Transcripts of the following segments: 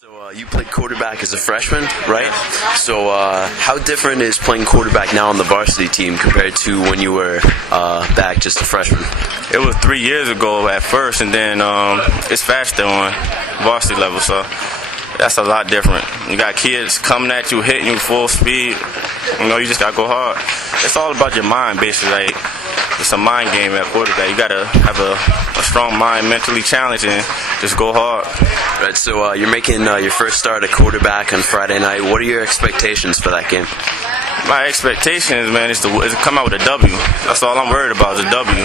So you played quarterback as a freshman, right? So how different is playing quarterback now on the varsity team compared to when you were back just a freshman? It was 3 years ago at first, and then it's faster on varsity level, so that's a lot different. You got kids coming at you, hitting you full speed. You just got to go hard. It's all about your mind, basically. Like, it's a mind game at quarterback. You got to have a strong mind, mentally challenged, and just go hard. Right, so you're making your first start at quarterback on Friday night. What are your expectations for that game? My expectations, man, is to come out with a W. That's all I'm worried about, is a W.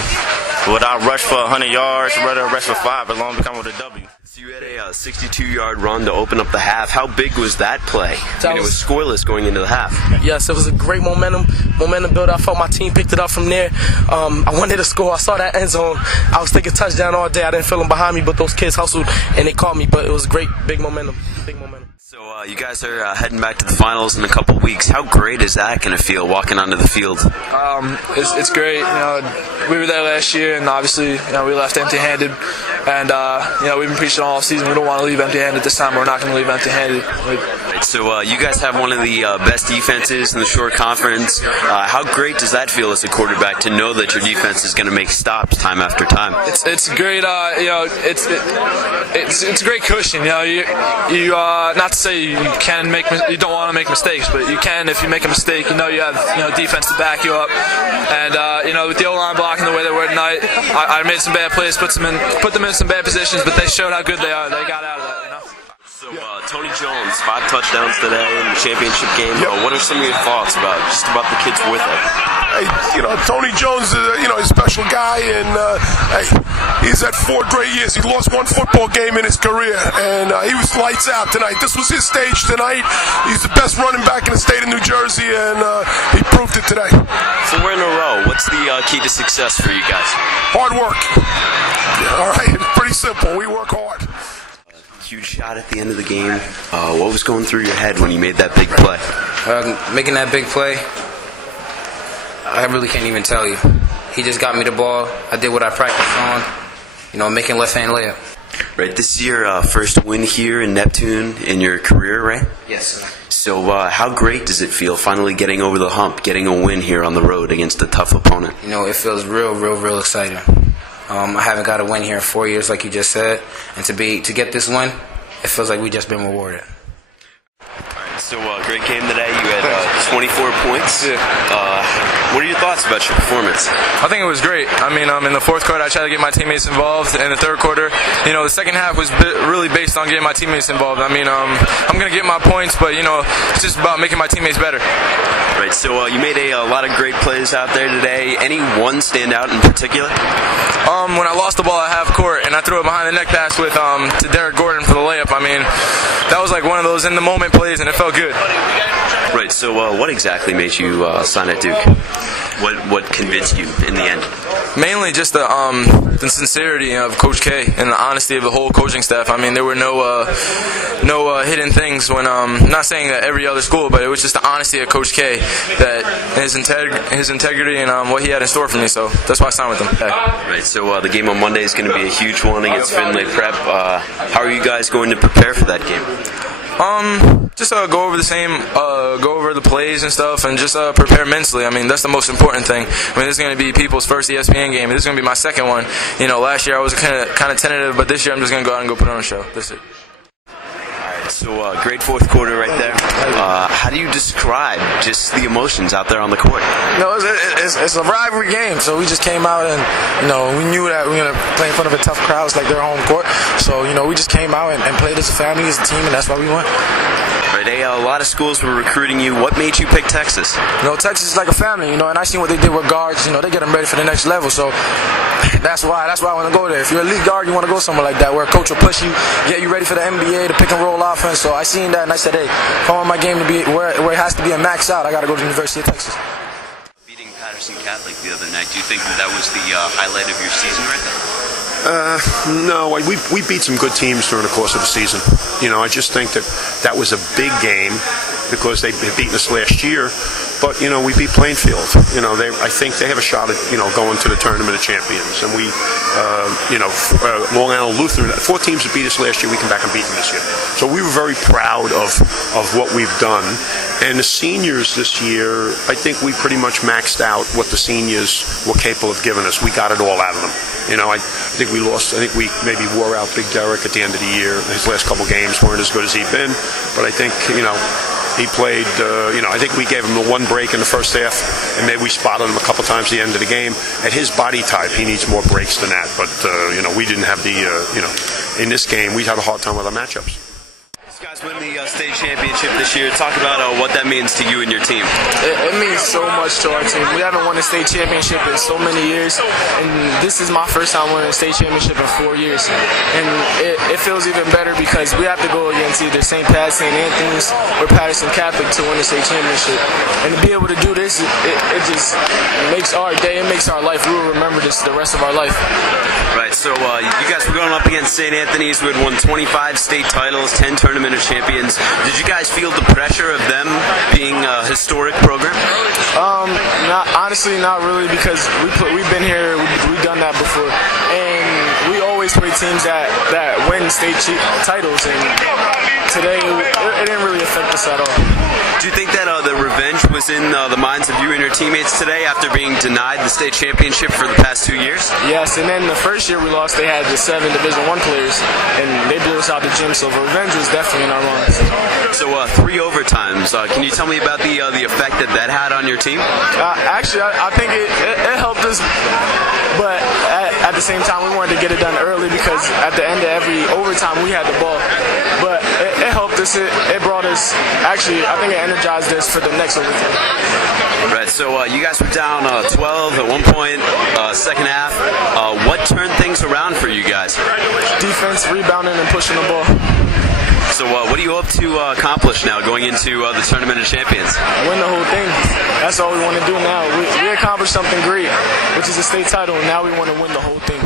Whether I rush for 100 yards, whether I rush for 5, as long as we come with a W. So you had a 62-yard run to open up the half. How big was that play? It was scoreless going into the half. Yes, it was a great momentum build. I felt my team picked it up from there. I wanted to score. I saw that end zone. I was thinking touchdown all day. I didn't feel them behind me, but those kids hustled and they caught me. But it was great, big momentum. So you guys are heading back to the finals in a couple weeks. How great is that going to feel walking onto the field? It's great. We were there last year, and obviously, we left empty-handed. And we've been preaching all season. We don't want to leave empty-handed this time. We're not going to leave empty-handed. Right, so you guys have one of the best defenses in the short conference. How great does that feel as a quarterback to know that your defense is going to make stops time after time? It's great. It's a great cushion. You not to say you don't want to make mistakes, but you can if you make a mistake. You have defense to back you up. And with the O-line blocking the way they were tonight, I made some bad plays, put them in some bad positions, but they showed how good they are. They got out of that. So Tony Jones, 5 touchdowns today in the championship game. What are some of your thoughts about the kids with him? Hey, Tony Jones is a special guy, and he's had 4 great years. He lost 1 football game in his career, and he was lights out tonight. This was his stage tonight. He's the best running back in the state of New Jersey, and he proved it today. 4 in a row. What's the key to success for you guys? Hard work. All right, pretty simple. We work hard. Huge shot at the end of the game. What was going through your head when you made that big play? Making that big play, I really can't even tell you. He just got me the ball. I did what I practiced on, making left-hand layup. Right, this is your first win here in Neptune in your career, right? Yes. So how great does it feel finally getting over the hump, getting a win here on the road against a tough opponent? It feels real exciting. I haven't got a win here in 4 years, like you just said, and to get this win, it feels like we just been rewarded. So great game today. You had 24 points. Yeah. What are your thoughts about your performance? I think it was great. In the fourth quarter, I tried to get my teammates involved. In the third quarter, the second half was really based on getting my teammates involved. I'm going to get my points, but, it's just about making my teammates better. Right, so you made a lot of great plays out there today. Any one stand out in particular? When I lost the ball at half court and I threw it behind the neck pass to Derek Gordon for the layup, that was like one of those in-the-moment plays, and it felt good. Right, so what exactly made you sign at Duke? What convinced you in the end? Mainly just the sincerity of Coach K and the honesty of the whole coaching staff. There were no hidden things when not saying that every other school, but it was just the honesty of Coach K, that his integrity and what he had in store for me. So that's why I signed with him. Right. So the game on Monday is going to be a huge one against Finlay Prep. How are you guys going to prepare for that game? Just go over the plays and stuff, and just prepare mentally. That's the most important thing. This is going to be people's first ESPN game. This is going to be my second one. Last year I was kind of tentative, but this year I'm just going to go out and go put on a show. That's it. So great fourth quarter right there. How do you describe just the emotions out there on the court? It's a rivalry game, so we just came out and we knew that we were going to play in front of a tough crowd. It's like their home court. So we just came out and played as a family, as a team, and that's why we won. Right, a lot of schools were recruiting you. What made you pick Texas? Texas is like a family, and I seen what they did with guards. They get them ready for the next level. So that's why I want to go there. If you're a lead guard, you want to go somewhere like that, where a coach will push you, get you ready for the NBA, the pick and roll offense. So I seen that, and I said, hey, if I want my game to be where it has to be a max out, I got to go to the University of Texas. Beating Patterson Catholic the other night, do you think that was the highlight of your season right there? No, we beat some good teams during the course of the season. I just think that was a big game. because they've beaten us last year. But we beat Plainfield. I think they have a shot at going to the Tournament of Champions. And we, Long Island Lutheran, 4 teams that beat us last year, we come back and beat them this year. So we were very proud of what we've done. And the seniors this year, I think we pretty much maxed out what the seniors were capable of giving us. We got it all out of them. I think we lost. I think we maybe wore out Big Derek at the end of the year. His last couple games weren't as good as he'd been. But I think, he played, I think we gave him the one break in the first half, and maybe we spotted him a couple times at the end of the game. At his body type, he needs more breaks than that. But, we didn't have the, in this game, we had a hard time with our matchups. You guys win the state championship this year. Talk about what that means to you and your team. It means so much to our team. We haven't won a state championship in so many years, and this is my first time winning a state championship in 4 years. And it feels even better because we have to go against either St. Pat, St. Anthony's, or Patterson Catholic to win the state championship. And to be able to do this, it just makes our day, it makes our life. We will remember this the rest of our life. Right, so you guys were going up against St. Anthony's, who had won 25 state titles, 10 tournament of champions. Did you guys feel the pressure of them being a historic program? Honestly, not really, because we've been here, we've done that before, and we always play teams that win state titles, and today it didn't really affect us at all. Do you think that the revenge was in the minds of you and your teammates today after being denied the state championship for the past 2 years? Yes, and then the first year we lost, they had the 7 Division I players, and they blew us out the gym, so revenge was definitely in our minds. So 3 overtimes. Can you tell me about the effect that had on your team? Actually, I think it helped us, but at the same time, we wanted to get it done early because at the end of every overtime, we had the ball. But it helped us. It brought us, actually, I think it energized us for the next overtime. Right, so you guys were down 12 at one point, second half. What turned things around for you guys? Defense, rebounding, and pushing the ball. So what do you hope to accomplish now going into the Tournament of Champions? Win the whole thing. That's all we want to do now. We accomplished something great, which is a state title, and now we want to win the whole thing.